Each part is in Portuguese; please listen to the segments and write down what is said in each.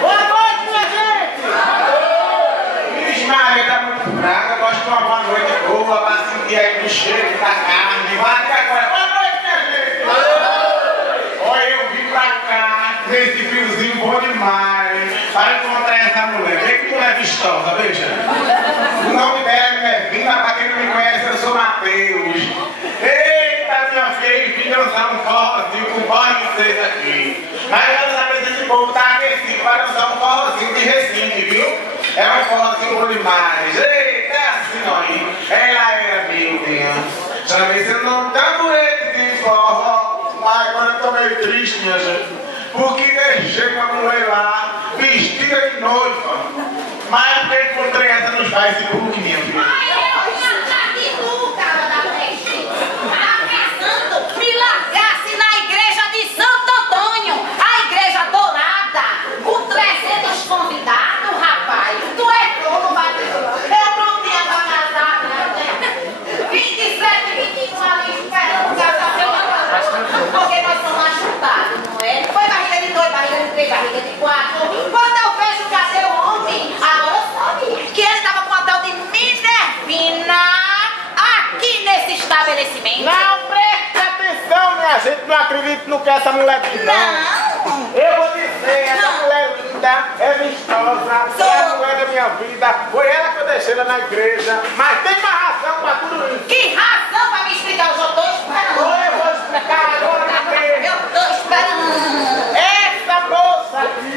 Boa noite, minha gente! Vixe, Maria, tá muito fraca. Gosto de uma boa noite boa pra sentir aí no cheiro da carne. Vai cá agora. Boa noite, minha gente! Olha, eu vim pra cá nesse friozinho bom demais para encontrar essa mulher. Vê que mulher vistosa, veja. O nome dela é Vina, pra quem não me conhece, eu sou Matheus. Eita, minha filha, vim dançar um forrozinho com voz de vocês aqui. Mas eu quero saber se esse povo tá aquecido para dançar um forrozinho de Recife, viu? É um forrozinho bom demais. Eita, é assim, olha. Ela era miudinha. Chamei seu nome tamborete de forró. Mas agora eu tô meio triste, minha gente. Porque deixei uma mulher lá, vestida de noiva. Mas porque encontrei essa nos Facebook, minha filha. Convidado, rapaz, tu é todo Matheus. Eu prontinha pra casar, né? 27 meninos ali esperando o casamento. Porque nós somos achutados, não é? Foi barriga de 2, barriga de 3, barriga de 4. Quando eu vejo cadê o homem, agora eu soube que ele estava com o hotel de Minervina aqui nesse estabelecimento. Não preste atenção, minha gente. Não acredito no que essa mulher diz, não. Eu vou dizer, essa mulher linda, é vistosa, é a mulher da minha vida. Foi ela que eu deixei lá na igreja. Mas tem uma razão pra tudo isso. Que razão pra me explicar? Eu já tô esperando. Eu vou explicar agora na igreja. Eu tô esperando. Essa moça aqui,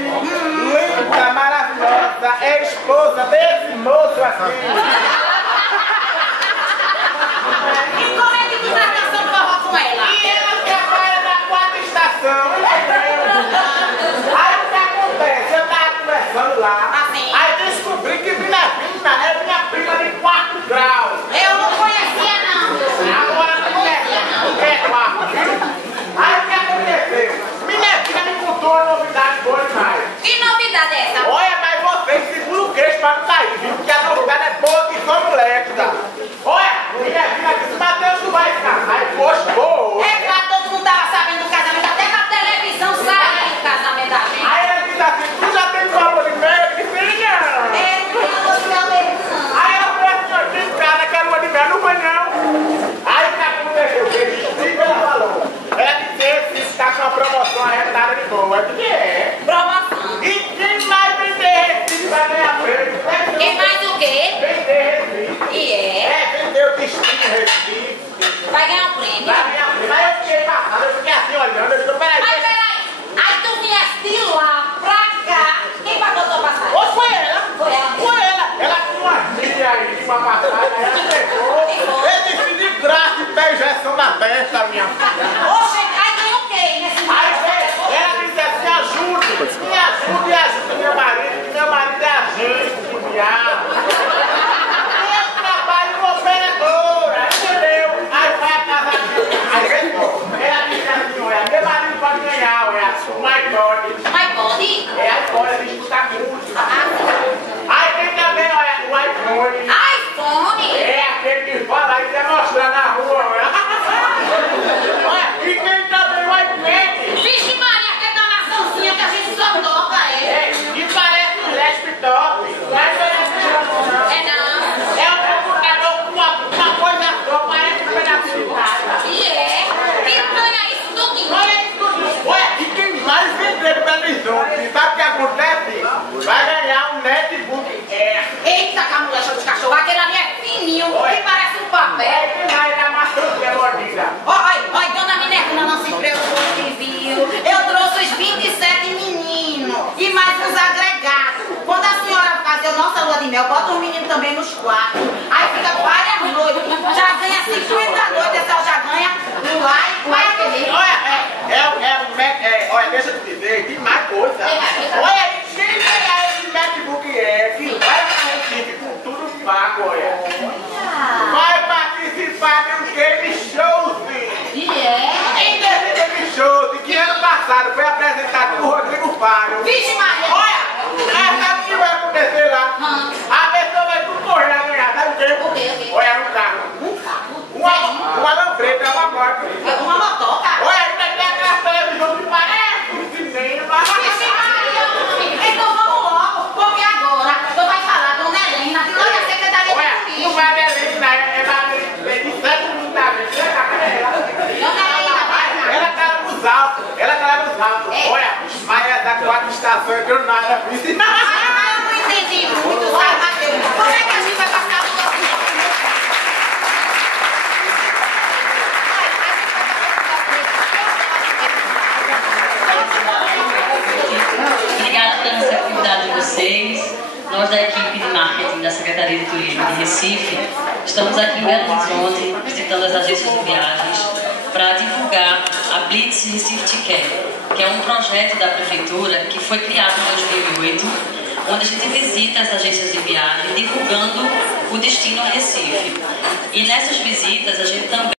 linda, maravilhosa, é esposa desse moço aqui. E como é que tu tá dançando forró com ela? E ela trabalha na 4ª estação. Aí o que acontece? Eu tava conversando lá. Assim. Aí descobri que Minervina é minha prima de 4 graus. Eu não conhecia, não. Agora não conhece, não quer 4, viu? Aí o que aconteceu? Minervina me contou uma novidade boa demais. Que novidade é essa? Olha, mas vocês seguram o queixo pra não cair, viu? Porque a novidade é boa que só moleque, tá? Olha, Minervina disse, Matheus, tu vai casar. Aí, poxa, boa. É claro, todo mundo tava sabendo do casamento, até na televisão saiu o casamento da gente. Aí ele disse assim, tu já tem favor de mel? Eu disse, não. Ele não falou de meu mesmo, não. Aí eu falei assim, eu disse, cara, que era uma de mel, não foi não. Aí o que aconteceu? O que ela falou? Ela disse, esse está com uma promoção arretada de boa. Eu disse, é. Promoção. E quem mais vender Recife vai ganhar prêmio? Quem mais o quê? Vender Recife. E é? É, vender o destino Recife. Vai ganhar um prêmio. Vai ganhar prêmio. Aí eu fiquei passado, eu fiquei assim olhando, eu disse, peraí. Mas peraí, aí tu viesse de lá pra cá, quem pagou tua passagem? Ou foi ela? Foi ela mesmo. Foi ela. Ela tinha uma filha aí, de uma passagem, aí ela pegou. Eu disse de graça e pé injeção na testa, minha filha. Oxe, aí ganhou quem nesse Aí ela disse assim, ajude, me ajude e ajude meu marido, que meu marido é agente de viagem. Eu trabalho com operadora, entendeu? Aí vai a casa dele. Aí ela disse assim, olha, meu marido pode ganhar, olha, o iPod. Mas pode? É iPod, ele escuta música. Aí tem também, olha, o iPhone. iPhone? É aquele que fala aí, quer mostrar na rua, olha. Olha, e tem também o iPad. Vixe Maria, aquele da maçãzinha que a gente só toca ele. É, e parece um laptop. Mas não é não. É não. É um computador com uma coisa só, parece um pedacinho de nada. E é? Quem ganha isso tudinho? Olha isso tudo. Olha, e quem mais vender televisão, sabe o que acontece? Vai ganhar um netbook Air. Eita, camula, show de cachorro. Aquele ali é fininho, que parece um papel. É quem mais dá maçãzinha mordida. Oi, dona Minervina, não se preocupe, viu? Eu trouxe os 27 meninos e mais uns agregados. Quando a senhora fazer a nossa lua de mel, bota os meninos também nos quartos. Aí fica várias noites. Já ganha 50 noites, essa já ganha um like também. Olha, olha, deixa eu te dizer, tem mais coisa. Olha aí, quem ganhar esse MacBook Air, que vai pra Recife com tudo pago, olha. Vai participar de um game show, sim. E é? E nesse game show, que ano passado foi apresentado por Rodrigo Faro. Vixe Maria! Olha, sabe o que vai acontecer lá? A pessoa vai tudo correr lá ganhar, sabe o quê? O quê? Olha, um carro. Um carro? Uma lambreta, uma moto. Uma motoca? Olha, ainda tem aquela televisão que parece um cinema. licitação que eu nada fiz. Eu não entendi muito, sabe, Mateus? Como é que a gente vai passar por aqui? Obrigada pela receptividade de vocês. Nós da equipe de marketing da Secretaria de Turismo de Recife estamos aqui em Belo Horizonte visitando as agências de viagens para divulgar a Blitz Recife Te Quer, que é um projeto da Prefeitura que foi criado em 2008, onde a gente visita as agências de viagem divulgando o destino Recife. E nessas visitas a gente também